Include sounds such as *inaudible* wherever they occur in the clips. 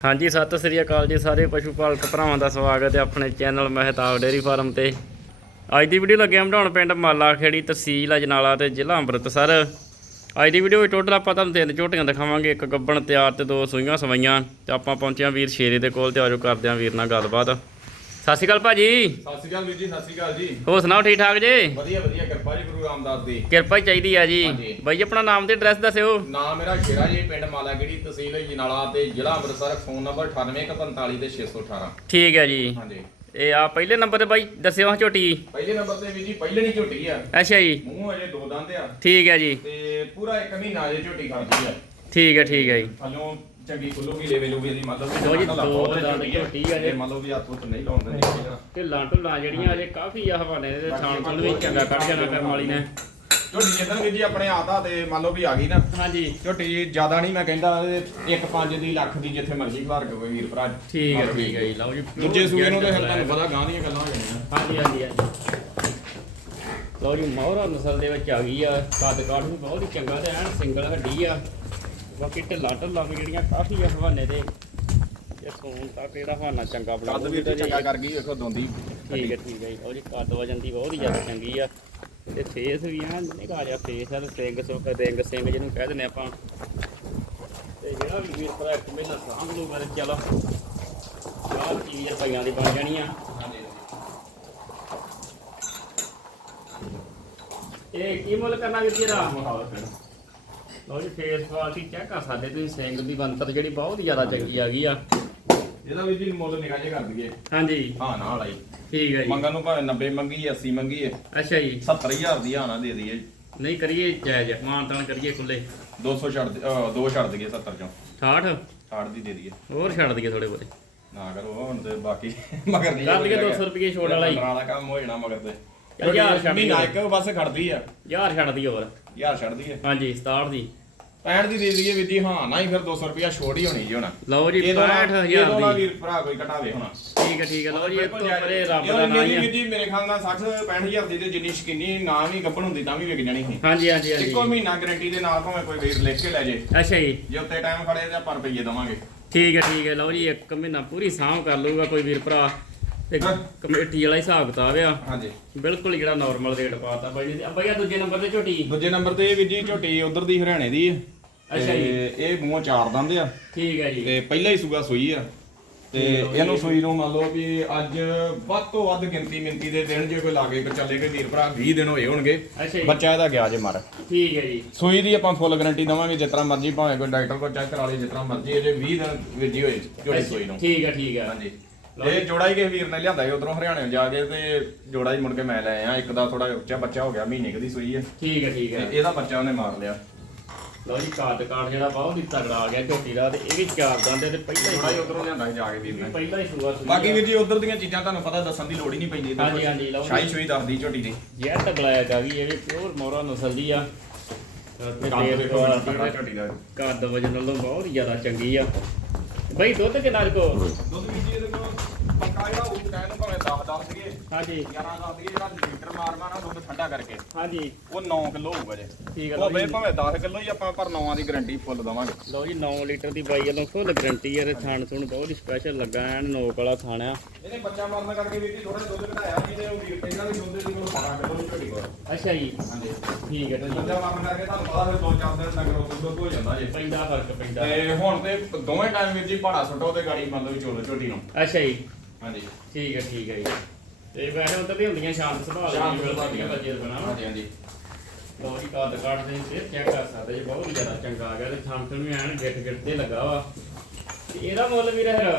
ਹਾਂਜੀ, ਸਤਿ ਸ੍ਰੀ ਅਕਾਲ ਜੀ ਸਾਰੇ ਪਸ਼ੂ ਪਾਲਕ ਭਰਾਵਾਂ ਦਾ ਸਵਾਗਤ ਹੈ ਆਪਣੇ ਚੈਨਲ ਮਹਿਤਾਬ ਡੇਅਰੀ ਫਾਰਮ ਤੇ। ਅੱਜ ਦੀ ਵੀਡੀਓ ਲੱਗੇ ਬਣਾਉਣ ਪਿੰਡ ਮਾਲਾ ਖੇੜੀ ਤਹਿਸੀਲ ਅਜਨਾਲਾ ਤੇ ਜ਼ਿਲ੍ਹਾ ਅੰਮ੍ਰਿਤਸਰ। ਅੱਜ ਦੀ ਵੀਡੀਓ ਵਿੱਚ ਟੋਟਲ ਆਪਾਂ ਤੁਹਾਨੂੰ ਤਿੰਨ ਝੋਟੀਆਂ ਦਿਖਾਵਾਂਗੇ, ਇੱਕ ਗੱਬਣ ਤਿਆਰ ਤੇ ਦੋ ਸੂਈਆਂ ਸਵਾਈਆਂ। ਤੇ ਆਪਾਂ ਪਹੁੰਚੇ ਹਾਂ ਵੀਰ ਸ਼ੇਰੇ ਦੇ ਕੋਲ ਤੇ ਆਜੋ ਕਰਦੇ ਹਾਂ ਵੀਰ ਨਾਲ ਗੱਲਬਾਤ। ਸਤਿ ਸ਼੍ਰੀ ਅਕਾਲ ਭਾਜੀ। ਸਤਿ ਸ਼੍ਰੀ ਅਕਾਲ ਵੀਰ ਜੀ ਸਤਿ ਸ਼੍ਰੀ ਅਕਾਲ ਜੀ। ਹੋਰ ਸੁਣਾਓ ਠੀਕ ਠਾਕ ਜੀ? ਵਧੀਆ ਵਧੀਆ ਕਿਰਪਾ ਜੀ ਗੁਰੂ ਰਾਮਦਾਸ ਦੀ। ਕਿਰਪਾ ਹੀ ਚਾਹੀਦੀ ਆ ਜੀ। ਹਾਂਜੀ। ਬਾਈ ਆਪਣਾ ਨਾਮ ਤੇ ਐਡਰੈਸ ਦੱਸਿਓ। ਨਾਮ ਮੇਰਾ ਸ਼ੇਰਾ ਜੀ ਪਿੰਡ ਮਾਲਾਗੜੀ ਤਹਿਸੀਲ ਜਨਾਲਾ ਤੇ ਜ਼ਿਲ੍ਹਾ ਅੰਮ੍ਰਿਤਸਰ ਫੋਨ ਨੰਬਰ 9845 ਤੇ 618 ਠੀਕ ਹੈ ਜੀ। ਹਾਂਜੀ। ਇਹ ਆ ਪਹਿਲੇ ਨੰਬਰ ਤੇ ਬਾਈ ਦੱਸਿਓ ਹਾਂ ਝੋਟੀ। ਪਹਿਲੇ ਨੰਬਰ ਤੇ ਵੀਰ ਜੀ ਪਹਿਲਣੀ ਝੋਟੀ ਆ। ਅੱਛਾ ਜੀ। ਮੂੰਹ ਅਜੇ ਦੋ ਦੰਦ ਆ। ਠੀਕ ਹੈ ਜੀ। ਤੇ ਪੂਰਾ ਇੱਕ ਮਹੀਨਾ ਅਜੇ ਝੋਟੀ ਖਾਂਦੀ ਆ। ਠੀਕ ਹੈ ਠੀਕ ਹੈ ਜੀ। ਹਲੋਂ ਚੰਗੀ ਖੁੱਲੂਗੀ ਲੈਵੇ ਲੂਗੀ ਦੀ ਮਤਲਬ ਲਓ ਜੀ, ਦੋ ਦੰਦ ਝੋਟੀ ਆ ਜੇ। ਲਓ ਵੀ ਹੱਥ ਹੁੱਥ ਨਹੀਂ ਲਾਉਣ ਦਿੰਦੀ ਢਿੱਲਾਂ ਢੁੱਲਾਂ ਜਿਹੜੀਆਂ ਅਜੇ ਕਾਫੀ ਆ ਹਵਾਲੇ ਦੇ ਥਾਣ ਥੁਣ ਵੀ ਚੰਗਾ ਕੱਢ ਜਾਣਾ ਕਰਮ ਵਾਲੀ ਨੇ। ਝੋਟੀ ਜਿੱਦਣ ਵੀਰ ਜੀ ਆਪਣੇ ਆਦਾ ਤੇ ਮੰਨ ਲਓ ਵੀ ਆ ਗਈ ਨਾ। ਹਾਂਜੀ। ਝੋਟੀ ਜ਼ਿਆਦਾ ਨਹੀਂ ਮੈਂ ਕਹਿੰਦਾ ਇਹ ਇੱਕ ਪੰਜ ਦੀ ਲੱਖ ਦੀ ਜਿੱਥੇ ਮਰਜ਼ੀ ਘਰ ਕੇ ਕੋਈ ਵੀਰ ਭਰਾ। ਠੀਕ ਹੈ ਠੀਕ ਹੈ ਜੀ ਲਓ ਜੀ ਦੂਜੇ ਸੂਏ ਨੂੰ ਤੇ ਫਿਰ ਤੁਹਾਨੂੰ ਪਤਾ ਗਾਂ ਦੀਆਂ ਗੱਲਾਂ ਹੋ ਜਾਣੀਆਂ ਹਾਂਜੀ ਹਾਂਜੀ ਹਾਂਜੀ। ਲਓ ਜੀ ਮੌਰਾ ਨਸਲ ਦੇ ਵਿੱਚ ਆ ਗਈ ਆ। ਕੱਦ ਕਾਠ ਵੀ ਬਹੁਤ ਹੀ ਚੰਗਾ ਤੇ ਐਨ ਸਿੰਗਲ ਹੱਡੀ ਆ। ਬਾਕੀ ਢਿੱਲਾਂ ਢੁੱਲਾਂ ਵੀ ਜਿਹੜੀਆਂ ਕਾਫੀ ਆ ਹਵਾਨੇ ਦੇ। ਇਹ ਸੂਨ ਤੱਕ ਜਿਹੜਾ ਹਵਾਨਾ ਚੰਗਾ ਬਣਾ ਕੱਦ ਵੀ ਚੰਗਾ ਕਰ ਗਈ ਵੇਖੋ ਦੋਂਦੀ। ਠੀਕ ਹੈ ਠੀਕ ਹੈ ਜੀ। ਉਹ ਜੀ ਕੱਦ ਵਜਨ ਦੀ ਬਹੁਤ ਹੀ ਜ਼ਿਆਦਾ ਚੰਗੀ ਆ। ਤੇ ਫੇਸ ਵੀ ਆ ਨਿਕਾ ਜਿਹਾ ਫੇਸ ਆ ਤੇ ਸਿੰਘ ਸੁੱਖ ਰਿੰਗ ਸਿੰਘ ਜਿਹਨੂੰ ਕਹਿ ਦਿੰਦੇ ਆਪਾਂ। ਤੇ ਜਿਹੜਾ ਵੀ ਵੀਰ ਭਰਾ ਇੱਕ ਮਹੀਨਾ ਸਾਂਭ ਲੂਗਾ ਤੇ ਚਲੋ ਚਾਰ ਚੀਜ਼ ਰੁਪਈਆਂ ਦੀ ਬਣ ਜਾਣੀ ਆ। ਇਹ ਕੀ ਮੁੱਲ ਕਰਨਾ ਵੀਰ ਜੀ ਦਾ ਲਓ ਜੀ ਫੇਸ ਕੁਆਲਿਟੀ ਚੈੱਕ ਕਰ ਸਕਦੇ ਤੁਸੀਂ ਸਿੰਘ ਦੀ ਬੰਤਰ ਜਿਹੜੀ ਬਹੁਤ ਹੀ ਜ਼ਿਆਦਾ ਚੰਗੀ ਆ ਗਈ ਆ। ਇਹਦਾ ਵੀ ਜੀ ਮੁੱਲ ਨਿਕਾ ਜੇ ਕਰ ਦਈਏ। ਹਾਂਜੀ। ਹਾਂ ਨਾ ਵਾਲਾ ਹੀ ਠੀਕ ਹੈ ਜੀ। ਮੰਗਾਂ ਨੂੰ ਭਾਵੇਂ 90 ਮੰਗੀ 80 ਮੰਗੀ ਹੈ ਅੱਛਾ ਜੀ। 70000 ਦੀ ਆਣਾ ਦੇ ਦਈਏ। ਨਹੀਂ ਕਰੀਏ ਜਾਇਜ਼ ਮਾਨਤਾਨ ਕਰੀਏ ਖੁੱਲੇ 200 ਛੱਡ ਦੇ- ਅਹ, ਦੋ ਛੱਡ ਦਈਏ 70 ਚੋਂ। 68 60 ਦੀ ਦੇ ਦਈਏ। ਹੋਰ ਛੱਡ ਦਈਏ ਥੋੜੇ ਬੋਲੇ ਨਾ ਕਰੋ ਹੁਣ ਤੇ ਬਾਕੀ *laughs* ਮਗਰ ਨਹੀਂ ਕਰ ਦਈਏ 200 ਰੁਪਏ ਛੋੜ ਵਾਲਾ ਹੀ। ਪੰਦਰਾਂ ਵਾਲਾ ਕੰਮ ਹੋ ਜਾਣਾ ਮਗਰ ਤੇ। ਚੱਲ ਯਾਰ ਛੱਡ ਮਹੀਨਾ ਦਈਏ। ਇੱਕ ਬਸ ਖੜਦੀ ਆ। ਯਾਰ ਛੱਡ ਦਈਏ ਹੋਰ। ਯਾਰ ਛੱਡ ਦਈਏ। ਹਾਂਜੀ 67 ਦੀ। 65 ਦੀ ਦੇ ਦਈਏ ਵੀ ਜੀ ਹਾਂ ਨਾ ਹੀ ਫਿਰ 200 ਰੁਪਿਆ ਛੋੜ ਹੀ ਹੋਣੀ ਜੀ ਹੁਣ। ਲਓ ਜੀ ਇਹਦੋਂ ਨਾ- 65000 ਇਹਦੋਂ ਨਾ ਦੀ। ਵੀਰ ਭਰਾ ਕੋਈ ਘਟਾਵੇ ਹੁਣ। ਠੀਕ ਹੈ ਠੀਕ ਹੈ ਲਓ ਜੀ ਇਹ ਤੋਂ ਪਰੇ ਰੱਬ ਦਾ ਇੰਨੀ ਨਾਂ ਦੀ ਹੀ ਆ। ਜੀ? ਮੇਰੇ ਖਿਆਲ ਨਾਲ 60 65000 ਦੀ ਤੇ ਜਿੰਨੀ ਸ਼ਕੀਨੀ ਨਾ ਵੀ ਗੱਭਣ ਹੁੰਦੀ ਤਾਂ ਵੀ ਵਿਕ ਜਾਣੀ ਸੀ। ਹਾਂਜੀ ਹਾਂਜੀ ਹਾਂਜੀ। ਇੱਕੋ ਮਹੀਨਾ ਗਾਰੰਟੀ ਦੇ ਨਾਲ ਭਾਵੇਂ ਕੋਈ ਵੀਰ ਲਿਖ ਕੇ ਲੈ ਜੇ। ਅੱਛਾ ਜੀ। ਜੇ ਉੱਤੇ ਟਾਈਮ ਖੜੇ ਤੇ ਆਪਾਂ ਰੁਪਈਏ ਦਵਾਂਗੇ। ਠੀਕ ਹੈ ਠੀਕ ਹੈ ਲਓ ਜੀ ਇੱਕ ਮਹੀਨਾ ਪੂਰੀ ਸਾਂਭ ਕਰ ਲਊਗਾ ਕੋਈ ਵੀਰ ਭਰਾ। ਤੇ ਹਾਂ। ਕਮੇਟੀ ਵਾਲਾ ਹਿਸਾਬ ਕਿਤਾਬ ਆ। ਹਾਂਜੀ। ਬਿਲਕੁਲ ਹੀ ਜਿਹੜਾ ਨਾਰਮਲ ਰੇਟ ਪਾਤਾ ਬਾਈ ਜੀ ਬਾਈ ਆ ਦੂਜੇ ਨੰਬਰ ਤੇ ਝੋਟੀ। ਦੂਜੇ ਨੰਬਰ ਤੇ ਇਹ ਵੀਰ ਜੀ ਝੋਟੀ ਉਧਰ ਦੀ ਹਰਿਆਣੇ ਦੀ ਹੈ ਅੱਛਾ ਜੀ। ਇਹ ਮੂੰਹ ਚਾਰ ਦੰਦ ਆ। ਠੀਕ ਹੈ ਜੀ। ਤੇ ਪਹਿਲਾ ਹੀ ਸੂਗਾ ਸੂਈ ਆ। ਤੇ ਇਹਨੂੰ ਸੂਈ ਨੂੰ ਮੰਨ ਲਓ ਵੀ ਅੱਜ ਵੱਧ ਤੋਂ ਵੱਧ ਗਿਣਤੀ ਮਿੰਤੀ ਦੇ ਦਿਨ ਜੇ ਕੋਈ ਲਾਗੇ ਕੋ ਚੱਲੇ ਕੋਈ ਵੀਰ ਭਰਾ 20 ਦਿਨ ਹੋਏ ਹੋਣਗੇ। ਬੱਚਾ ਇਹਦਾ ਗਿਆ ਜੇ ਮਰ। ਠੀਕ ਹੈ ਜੀ। ਸੂਈ ਦੀ ਆਪਾਂ ਫੁੱਲ ਗਾਰੰਟੀ ਦਵਾਂਗੇ ਜਿਸ ਤਰ੍ਹਾਂ ਮਰਜ਼ੀ ਭਾਵੇਂ ਕੋਈ ਡਾਕਟਰ ਕੋਲ ਚੈੱਕ ਕਰਾ ਲਈ ਜਿਸ ਤਰ੍ਹਾਂ ਮਰਜ਼ੀ ਇਹਦੇ 20 ਦਿਨ ਵਿਧੀ ਹੋਏ ਝੋਟੀ ਸੂਈ ਨੂੰ। ਠੀਕ ਹੈ ਠੀਕ ਹੈ ਹਾਂਜੀ। ਇਹ ਜੋੜਾ ਹੀ ਕਿਸੇ ਵੀਰ ਨੇ ਲਿਆਂਦਾ ਸੀ ਉਧਰੋਂ ਹਰਿਆਣੇ ਜਾ ਕੇ ਤੇ ਜੋੜਾ ਹੀ ਮੁੜ ਕੇ ਮੈਂ ਲੈ ਆਇਆ। ਇੱਕ ਦਾ ਥੋੜਾ ਉੱਚਾ ਬੱਚਾ ਹੋ ਗਿਆ ਮਹੀਨੇ ਕੁ ਦੀ ਸੂਈ ਹੈ ਠੀਕ ਹੈ ਠੀਕ ਤੇ ਹੈ ਇਹਦਾ ਬੱਚਾ ਉਹਨੇ ਮਾਰ ਲਿਆ। ਲਓ ਜੀ ਕਾਰਡ ਕਾਰਡ ਜਿਹੜਾ ਬਹੁਤ ਹੀ ਤਗੜਾ ਆ ਗਿਆ ਝੋਟੀ ਦਾ ਤੇ ਇਹ ਵੀ ਚਾਰ ਦੰਦ ਤੇ ਪਹਿਲਾਂ ਜੋੜਾ ਹੀ ਹੀ ਉਧਰੋਂ ਲਿਆਂਦਾ ਸੀ ਜਾ ਕੇ ਵੀਰ ਨੇ। ਪਹਿਲਾਂ ਹੀ ਸੂਆ ਸੂਈ ਬਾਕੀ ਵੀਰ ਜੀ ਉਧਰ ਦੀਆਂ ਚੀਜ਼ਾਂ ਤੁਹਾਨੂੰ ਪਤਾ ਦੱਸਣ ਦੀ ਲੋੜ ਹੀ ਨਹੀਂ ਪੈਂਦੀ। ਹਾਂਜੀ, ਹਾਂਜੀ, ਲਓ ਜੀ। ਸ਼ਾਹੀ ਸ਼ੂਈ ਦੱਸਦੀ ਝੋਟੀ ਦੀ। ਯਾਰ ਤਗੜਾਇਆ ਜਾ ਗਈ ਇਹ ਵੀ ਪਿਓਰ ਮੋਰਾ ਨਸਲ ਦੀ ਆ। ਤੇ ਤਕੜਾ ਝੋਟੀ ਦਾ। ਕੱਦ ਵਜਨ ਨਾਲੋਂ ਬਹੁਤ ਹੀ ਜ਼ਿਆਦਾ ਚੰਗੀ ਆ। ਬਈ ਦੁੱਧ ਕਿੰਨਾ ਕੋ ਦੁੱਧ ਵੀਰ ਜੀ ਇਹਦੇ ਕੋਲ ਪੱਕਾ ਜਿਹੜਾ ਉਹ ਕਹਿਣ ਨੂੰ ਭਾਵੇਂ 10 10 ਸੀਗੇ ਹਾਂਜੀ। 11 10 ਸੀਗੇ ਜਿਹੜਾ ਲੀਟਰ ਮਾਰਨਾ ਨਾ ਦੁੱਧ ਠੰਡਾ ਕਰਕੇ ਹਾਂਜੀ। ਉਹ 9 ਕਿਲੋ ਹੋਊਗਾ ਜੇ। ਠੀਕ ਆ ਉਹ ਲਓ ਵੇ ਜੀ ਭਾਵੇਂ 10 ਕਿਲੋ ਹੀ ਆਪਾਂ ਪਰ 9 ਦੀ ਗਾਰੰਟੀ ਫੁੱਲ ਦਵਾਂਗੇ। ਲਓ ਜੀ 9 ਲੀਟਰ ਦੀ ਬਾਈ ਵੱਲੋਂ ਫੁੱਲ ਗਰੰਟੀ ਹੈ ਤੇ ਥਾਣ ਥੁਣ ਬਹੁਤ ਹੀ ਸਪੈਸ਼ਲ ਲੱਗਾ ਐਨ ਨੋਕ ਵਾਲਾ ਥਾਣ ਆ। ਇਹਨੇ ਬੱਚਾ ਮਾਰਨ ਕਰਕੇ ਵੀਰ ਜੀ ਥੋੜਾ ਦੁੱਧ ਘਟਾਇਆ ਨਹੀਂ ਤੇ ਉਹ ਵੀਰ ਪਹਿਲਾਂ ਵੀ ਦੁੱਧ ਦੀ ਕੋਲ 12 ਕਿਲੋ ਦੀ ਝੋਟੀ ਕੋਲ ਅੱਛਾ ਜੀ। ਹਾਂਜੀ। ਠੀਕ ਹੈ ਤੇ ਠੀਕ ਹੈ। ਬੱਚਾ ਮਾਰਨ ਕਰਕੇ ਤੁਹਾਨੂੰ ਪਤਾ ਫਿਰ ਦੋ ਚਾਰ ਦਿਨ ਤੱਕ ਉਹ ਦੁੱਧ ਹੋ ਜਾਂਦਾ ਜੇ। ਪੈਂਦਾ ਫ਼ਰਕ ਪੈਂਦਾ। ਤੇ ਹੁਣ ਤੇ ਦੋਵੇਂ ਟਾਈਮ ਵੀਰ ਜੀ ਪਹਾੜਾ ਸੁੱਟੋ ਤੇ ਗਾੜੀ ਮੰਨ ਲਓ ਵੀ ਚੋਲੋ ਝੋਟੀ ਨੂੰ। ਅੱਛਾ ਜੀ। ਹਾਂਜੀ। ਠੀਕ ਹੈ ਠੀਕ ਹੈ ਜੀ। ਤੇ ਵੈਸੇ ਉਧਰ ਵੀ ਹੁੰਦੀਆਂ ਸ਼ਾਂਤ ਸੁਭਾਅ ਦੀਆਂ ਸ਼ਾਂਤ ਵੀ ਸੁਭਾਅ ਦੀਆਂ। ਬੱਚੇ ਦਾ ਬਣਾ ਹਾਂਜੀ ਹਾਂਜੀ। ਜੀ ਕਾਰਡ ਕਾਰਡ ਦੇ ਫਿਰ ਚੈੱਕ ਕਰ ਸਕਦੇ ਜੀ ਬਹੁਤ ਜ਼ਿਆਦਾ ਚੰਗਾ ਆ ਗਿਆ ਤੇ ਥਾਂ ਥਾਂ ਵੀ ਐਨ ਗਿੱਟ ਗਿੱਟ ਤੇ ਲੱਗਾ ਵਾ। ਤੇ ਇਹਦਾ ਮੁੱਲ ਵੀ ਰਹਿ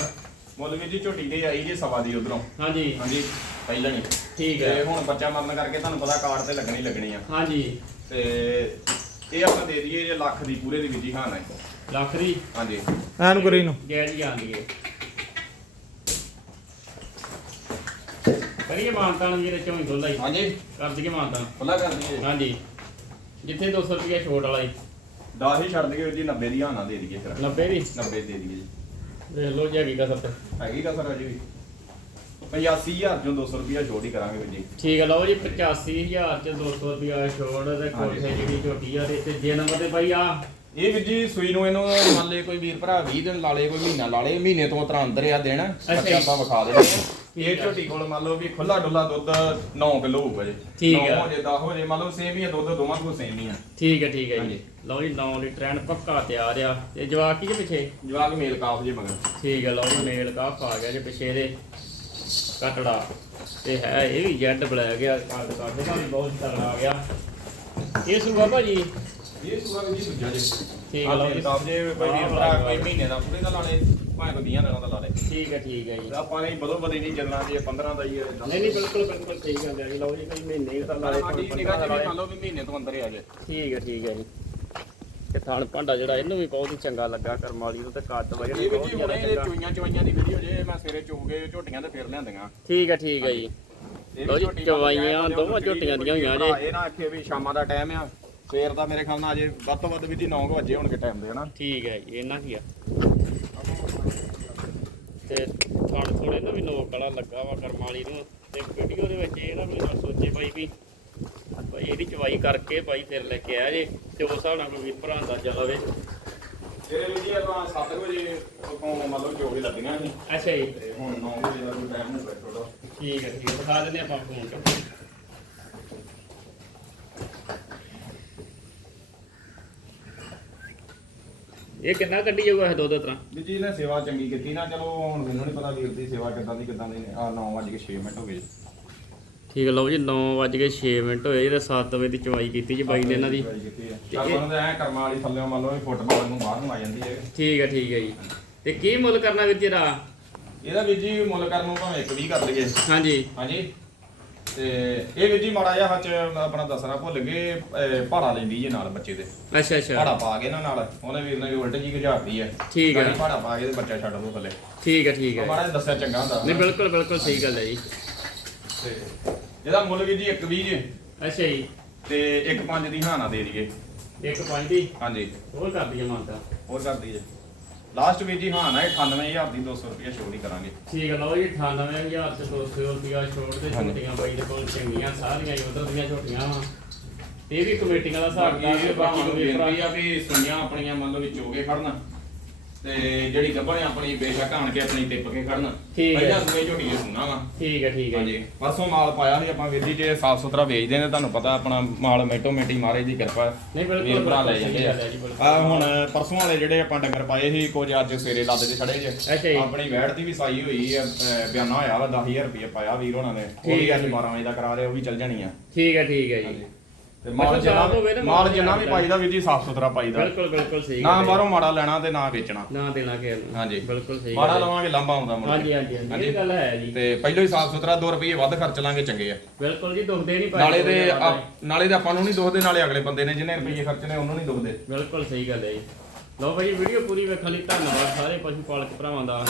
ਮੁੱਲ ਵੀਰ ਜੀ ਝੋਟੀ ਦੇ ਆਈ ਜੇ ਸਵਾ ਦੀ ਉਧਰੋਂ। ਹਾਂਜੀ। ਹਾਂਜੀ ਪਹਿਲਾਂ ਨਹੀਂ ਠੀਕ ਤੇ ਹੈ। ਹੁਣ ਬੱਚਾ ਮਰਨ ਕਰਕੇ ਤੁਹਾਨੂੰ ਪਤਾ ਕਾਰਡ ਤੇ ਲੱਗਣੀ ਲੱਗਣੀ ਆ। ਹਾਂਜੀ। ਤੇ ਇਹ ਆਪਾਂ ਦੇ ਦਈਏ ਜੇ ਲੱਖ ਦੀ ਪੂਰੇ ਦੀ ਵਿੱਚ ਹੀ ਹੈ ਲੱਖ ਦੀ? ਹਾਂਜੀ। ਐਨ ਕਰੀ ਨੂੰ। ਗੈਰ ਜੀ ਆਂਦੀ ਹੈ ਕਰੀਏ ਮਾਨਤਾਨ ਵੀਰੇ ਚੋਂ ਹੀ ਖੁੱਲਾ ਹੀ ਹਾਂਜੀ। ਕਰ ਦਈਏ ਮਾਨਤਾਨ। ਖੁੱਲਾ ਕਰ ਦਈਏ। ਹਾਂਜੀ। ਜਿੱਥੇ 200 ਰੁਪਏ ਛੋਟ ਵਾਲਾ ਹੀ 10 ਹੀ ਛੱਡ ਦਈਏ ਜੀ 90 ਦੀ ਹਾਨਾ ਦੇ ਦਈਏ ਫਿਰ। 90 ਦੀ? 90 ਦੇ ਦਈਏ ਜੀ। ਦੇਖ ਲਓ ਜੀ ਹੈਗੀ ਕਸਰ ਤੇ। ਹੈਗੀ ਕਾ ਸਰ ਅਜੇ ਵੀ। 85000 ਚੋਂ 200 ਰੁਪਿਆ ਛੋੜ ਹੀ ਕਰਾਂਗੇ ਵੀਰ ਜੀ। ਠੀਕ ਹੈ ਲਓ ਜੀ 85000 ਚ 200 ਰੁਪਿਆ ਛੋੜ ਤੇ ਕੋਠੇ ਜਿਹੜੀ ਝੋਟੀ ਆ ਤੇ ਇੱਥੇ ਜੇ ਨੰਬਰ ਤੇ ਬਾਈ ਆ। ਇਹ ਵੀ ਜੀ ਸੂਈ ਨੂੰ ਇਹਨੂੰ ਮੰਨ ਲਏ ਕੋਈ ਵੀਰ ਭਰਾ 20 ਦਿਨ ਲਾ ਲੇ ਕੋਈ ਮਹੀਨਾ ਲਾ ਲੇ ਮਹੀਨੇ ਤੋਂ ਉਤਰਾ ਅੰਦਰ ਆ ਦਿਨ ਜੀ। ਬੱਚਾ ਆਪਾਂ ਵਿਖਾ ਦੇਣਾ ਇਹ ਝੋਟੀ ਕੋਲ ਮੰਨ ਲਓ ਵੀ ਖੁੱਲਾ ਡੁੱਲਾ ਦੁੱਧ 9 ਕਿਲੋ ਹੋਊਗਾ ਜੀ। ਠੀਕ ਨੌ ਆ। ਹੋ ਜੇ 10 ਹੋ ਜੇ ਮੰਨ ਲਓ ਸੇਮ ਹੀ ਆ ਦੁੱਧ ਦੋਵਾਂ ਕੋਲ ਸੇਮ ਹੀ ਆ। ਠੀਕ ਹੈ ਠੀਕ ਹੈ ਜੀ। ਹਾਂਜੀ। ਲਓ ਜੀ 9 ਲੀਟਰ ਐਨ ਪੱਕਾ ਤਿਆਰ ਆ। ਤੇ ਜਵਾਕ ਕੀ ਦੇ ਪਿੱਛੇ? ਜਵਾਕ ਮੇਲ ਕਾਫ ਜੇ ਮਗਰ। ਠੀਕ ਹੈ ਲਓ ਜੀ ਮੇਲ ਕਾਫ ਆ ਗਿਆ ਜੇ ਪਿੱਛੇ ਦੇ ਕਟੜਾ ਤੇ ਹੈ ਇਹ ਵੀ ਜੈਡ ਬਲੈਕ ਆ। ਕੱਦ ਕੱਦ ਦਾ ਵੀ ਬਹੁਤ ਤਗੜਾ ਆ ਗਿਆ ਇਹ ਸੂਆ ਭਾਜੀ? ਇਹ ਸੂਆ ਵੀ ਜੀ ਦੂਜਾ ਜੇ ਠੀਕ ਆ ਲਓ ਜੀ। ਕਾਫ ਜੇ ਕੋਈ ਵੀਰ ਭਰਾ ਕੋਈ ਮਹੀਨੇ ਦਾ ਪੂਰੇ ਦਾ ਲਾ ਲੇ ਭਾਵੇਂ ਕੋਈ 20 ਦਿਨਾਂ ਦਾ ਲਾ ਲੇ ਠੀਕ ਹੈ ਠੀਕ ਹੈ ਜੀ। ਆਪਾਂ ਨੇ ਬਦੋ ਬਦੀ ਨਹੀਂ ਚੱਲਣਾ ਜੀ ਇਹ 15 ਦਾ ਹੀ ਹੈ ਨਹੀਂ ਨਹੀਂ ਬਿਲਕੁਲ ਬਿਲਕੁਲ ਠੀਕ ਹੈ ਜੀ। ਲਓ ਜੀ ਕੋਈ ਮਹੀਨੇ ਦਾ ਲਾ ਲੇ ਸਾਡੀ ਨਿਗਾਹ ਚ ਮੰਨ ਲਓ ਵੀ ਮਹੀਨੇ ਤੋਂ ਅੰਦਰ ਹੀ ਆ ਜੇ। ਲੇ। ਠੀਕ ਹੈ ਠੀਕ ਹੈ ਜੀ। ਤੇ ਭਾਂਡਾ ਜਿਹੜਾ ਇਹਨੂੰ ਵੀ ਬਹੁਤ ਹੀ ਚੰਗਾ ਲੱਗਾ ਕਰਮਾਲੀ ਨੂੰ ਤੇ ਕੱਦ ਵਜਨ ਇਹ ਵੀ ਬਹੁਤ ਜੀ ਹੁਣੇ ਇਹ ਚੋਈਆਂ ਚੋਈਆਂ ਦੀ ਵੀਡੀਓ ਜੇ ਮੈਂ ਸਵੇਰੇ ਚੋ ਕੇ ਝੋਟੀਆਂ ਤੇ ਫਿਰ ਲਿਆਂਦੀਆਂ। ਠੀਕ ਹੈ ਠੀਕ ਹੈ ਜੀ। ਲਓ ਜੀ, ਚਵਾਈਆਂ ਦੋਵਾਂ ਝੋਟੀਆਂ ਦੀਆਂ ਹੋਈਆਂ ਜੇ। ਇਹ ਨਾ ਆਖੇ ਵੀ ਸ਼ਾਮਾਂ ਦਾ ਟਾਈਮ ਆ ਸਵੇਰ ਦਾ ਮੇਰੇ ਖਿਆਲ ਨਾਲ ਅਜੇ ਵੱਧ ਤੋਂ ਵੱਧ ਵੀ ਦੀ 9 ਵਜੇ ਹੋਣਗੇ ਟਾਈਮ ਦੇ ਹਨਾ। ਠੀਕ ਹੈ ਜੀ ਇਹਨਾਂ ਕੀ ਆ। ਤੇ ਥਾਣ ਥੋੜੇ ਨੂੰ ਵੀ ਨੋਕ ਵਾਲਾ ਲੱਗਾ ਵਾ ਕਰਮਾਲੀ ਨੂੰ ਤੇ ਵੀਡੀਓ ਦੇ ਵਿੱਚ ਇਹ ਨਾ ਨਾ ਸੋਚੇ ਭਾਈ ਵੀ ਇਹਦੀ ਚਵਾਈ ਕਰਕੇ ਭਾਈ ਫਿਰ ਲੈ ਕੇ ਆਇਆ ਜੇ ਤੇ ਉਸ ਹਿਸਾਬ ਨਾਲ ਕੋਈ ਵੀਰ ਭਰਾ ਅੰਦਾਜ਼ਾ ਲਵੇ। ਤੇਰੇ ਵੀ ਜੀ ਆਪਾਂ 7 ਵਜੇ ਉਤੋਂ ਮਤਲਬ ਜੋ ਵੀ ਲੱਗੀਆਂ ਸੀ। ਅੱਛਾ ਜੀ। ਤੇ ਹੁਣ 9 ਵਜੇ ਦਾ ਕੋਈ ਟਾਈਮ ਹੋ ਗਿਆ ਥੋੜਾ ਠੀਕ ਹੈ ਠੀਕ ਹੈ ਦਿਖਾ ਦਿੰਦੇ ਆਪਾਂ ਫੋਨ ਤੇ ਇਹ ਕਿੰਨਾ ਕੱਢੀ ਜਾਊਗਾ ਇਹ ਦੋ ਦੋ ਤਰ੍ਹਾਂ? ਜੀ ਜੀ ਨੇ ਸੇਵਾ ਚੰਗੀ ਕੀਤੀ ਨਾ ਚਲੋ ਹੁਣ ਮੈਨੂੰ ਨਹੀਂ ਪਤਾ ਵੀਰ ਦੀ ਸੇਵਾ ਕਿੱਦਾਂ ਦੀ ਕਿੱਦਾਂ ਦੀ ਆ 9 ਵਜੇ 6 ਮਿੰਟ ਹੋ ਗਏ ਠੀਕ ਹੈ ਲਓ ਜੀ 9:06 ਮਿੰਟ ਹੋਏ ਇਹਦੇ 7 ਵਜੇ ਦੀ ਚਵਾਈ ਕੀਤੀ ਜੀ ਬਾਈ ਨੇ ਇਹਨਾਂ ਦੀ। ਉਹਨਾਂ ਦਾ ਐ ਕਰਮਾਂ ਵਾਲੀ ਥੱਲੇ ਮੰਨ ਲਓ ਫੁੱਟਬਾਲ ਨੂੰ ਬਾਹਰ ਨੂੰ ਆ ਜਾਂਦੀ ਹੈ। ਠੀਕ ਹੈ ਠੀਕ ਹੈ ਜੀ। ਤੇ ਕੀ ਮੁੱਲ ਕਰਨਾ ਵੀਰ ਜੀ ਦਾ ਇਹਦਾ ਵੀਰ ਜੀ ਮੁੱਲ ਕਰਨ ਨੂੰ ਭਾਵੇਂ ਇੱਕ ਵੀ ਕਰ ਲਈਏ। ਹਾਂਜੀ। ਹਾਂਜੀ। ਤੇ ਇਹ ਵੀਰ ਜੀ ਮਾੜਾ ਜਿਹਾ ਹੱਥ ਆਪਣਾ ਦੱਸਣਾ ਭੁੱਲ ਗਏ ਅਹ ਭਾੜਾ ਲੈਂਦੀ ਜੇ ਨਾਲ ਬੱਚੇ ਦੇ। ਅੱਛਾ ਅੱਛਾ। ਭਾੜਾ ਪਾ ਕੇ ਨਾ ਨਾਲ ਉਹਨੇ ਵੀਰ ਨੇ ਉਲਟ ਜੀ ਗਝਾਰਦੀ ਹੈ। ਠੀਕ ਹੈ। ਭਾੜਾ ਪਾ ਕੇ ਤੇ ਬੱਚਾ ਛੱਡ ਦੋ ਥੱਲੇ। ਠੀਕ ਹੈ ਠੀਕ ਹੈ ਮਾੜਾ ਜਿਹਾ ਦੱਸਿਆ ਚੰਗਾ ਹੁੰਦਾ। ਨਹੀਂ ਬਿਲਕੁਲ ਬਿਲਕੁਲ ਸਹੀ ਗੱਲ ਹੈ ਜੀ। ਤੇ ਇਹਦਾ ਮੁੱਲ ਵੀਰ ਜੀ ਇੱਕ ਵੀਹ ਜੇ। ਅੱਛਾ ਜੀ। ਤੇ ਇੱਕ ਪੰਜ ਦੀ ਹਾਨਾ ਦੇ ਦਈਏ। ਇੱਕ ਪੰਜ ਦੀ? ਹਾਂਜੀ। ਹੋਰ ਕਰ ਦਈਏ ਮਾਨਤਾ। ਹੋਰ ਕਰ ਦਈਏ। ਲਾਸਟ ਵੀਰ ਜੀ ਹਾਨਾ 98000 ਦੀ 200 ਰੁਪਏ ਛੋੜ ਹੀ ਕਰਾਂਗੇ। ਠੀਕ ਹੈ ਲਓ ਜੀ 98000 ਤੇ 200 ਰੁਪਿਆ ਛੋੜ ਦੇ ਹਾਂਜੀ। ਛੋਟੀਆਂ ਬਾਈ ਦੇ ਕੋਲ ਚੰਗੀਆਂ ਸਾਰੀਆਂ ਹੀ ਉਧਰ ਦੀਆਂ ਛੋਟੀਆਂ ਵਾ। ਇਹ ਵੀ ਕਮੇਟੀਆਂ ਦਾ ਹਿਸਾਬ ਦਾ ਬਾਕੀ ਬਾਕੀ ਨੂੰ ਵੀ ਬੇਨਤੀ ਆ ਵੀ ਸੁਈਆਂ ਆਪਣੀਆਂ ਮੰਨ ਲਓ ਵੀ ਖੜਨ। ਤੇ ਜਿਹੜੀ ਗੱਭਣੇ ਆਪਣੀ ਬੇਸ਼ੱਕ ਆਣ ਕੇ ਆਪਣੀ ਟਿੱਪ ਕੇ ਖੜਨ ਠੀਕ ਹੈ। ਪਹਿਲਾਂ ਸੂਏ ਝੋਟੀ ਦੇ ਸੁਣਾ ਵਾ ਠੀਕ ਹੈ ਠੀਕ ਹੈ ਜੀ ਹਾਂਜੀ ਪਰਸੋਂ ਮਾਲ ਪਾਇਆ ਸੀ ਆਪਾਂ ਵੀਰ ਜੀ ਜੇ ਸਾਫ਼ ਸੁਥਰਾ ਵੇਚਦੇ ਨੇ ਤੁਹਾਨੂੰ ਪਤਾ ਆਪਣਾ ਮਾਲ ਮੇਟੋ ਮੇਟੀ ਮਾਰੇ ਦੀ ਕਿਰਪਾ ਹੈ। ਨਹੀਂ ਬਿਲਕੁਲ ਵੀਰ ਭਰਾ ਲੈ ਬਿਲਕੁਲ ਜਾਂਦੇ ਸਹੀ ਆ ਗੱਲ ਹੈ ਜੀ, ਬਿਲਕੁਲ। ਆ ਹੁਣ ਪਰਸੋਂ ਵਾਲੇ ਜਿਹੜੇ ਆਪਾਂ ਡੰਗਰ ਪਾਏ ਸੀ ਕੁਝ ਅੱਜ ਸਵੇਰੇ ਲੱਦ ਦੇ ਖੜੇ ਜੇ। ਆਪਣੀ ਵੈੜ ਦੀ ਵੀ ਸਾਈ ਹੋਈ ਹੈ ਬਿਆਨਾ ਹੋਇਆ ਵਾ 10000 ਰੁਪਏ ਪਾਇਆ ਵੀਰ ਉਹਨਾਂ ਨੇ ਉਹ ਠੀਕ ਹੈ ਅੱਜ ਜੀ। 12 ਵਜੇ ਦਾ ਕਰਾ ਰਹੇ ਉਹ ਵੀ ਚੱਲ ਜਾਣੀ ਆ ਠੀਕ ਹੈ ਠੀਕ ਹੈ ਜੀ ਤੇ ਮਾਲ ਜਿੰਨਾ ਮਾਲ ਜਿੰਨਾ ਵੀ ਪਾਈਦਾ ਵੀਰ ਜੀ ਸਾਫ਼ ਸੁਥਰਾ ਪਾਈਦਾ। ਬਿਲਕੁਲ ਬਿਲਕੁਲ ਸਹੀ ਨਾ। ਬਾਹਰੋਂ ਮਾੜਾ ਲੈਣਾ ਤੇ ਨਾ ਵੇਚਣਾ। ਨਾ ਦੇਣਾ ਕਿਸੇ ਨੂੰ। ਹਾਂਜੀ। ਬਿਲਕੁਲ ਸਹੀ ਮਾੜਾ। ਲਵਾਂਗੇ ਲਾਂਬਾ ਆਉਂਦਾ ਕੇ। ਹਾਂਜੀ ਹਾਂਜੀ ਹਾਂਜੀ ਇਹ ਗੱਲ ਹੈ ਜੀ। ਤੇ ਪਹਿਲਾਂ ਹੀ ਸਾਫ਼ ਸੁਥਰਾ 2 ਰੁਪਏ ਵੱਧ ਖਰਚ ਲਾਂਗੇ ਚੰਗੇ ਆ। ਬਿਲਕੁਲ ਜੀ ਦੁਖਦੇ ਨਹੀਂ ਪਾਏ ਨਾਲੇ ਦੇ ਆਪ- ਨਾਲੇ ਦੇ ਆਪਾਂ ਨੂੰ ਨਹੀਂ ਦੁਖਦੇ ਨਾਲੇ ਅਗਲੇ ਬੰਦੇ ਨੇ ਜਿਹਨੇ ਰੁਪਏ ਖਰਚਨੇ ਉਹਨੂੰ ਨਹੀਂ ਦੁਖਦੇ। ਬਿਲਕੁਲ ਸਹੀ ਗੱਲ ਹੈ ਜੀ। ਲਓ ਭਾਈ ਵੀਡੀਓ ਪੂਰੀ ਵੇਖਣ ਲਈ ਧੰਨਵਾਦ ਸਾਰੇ ਪਸ਼ੂ ਪਾਲਕ ਭਰਾਵਾਂ ਦਾ।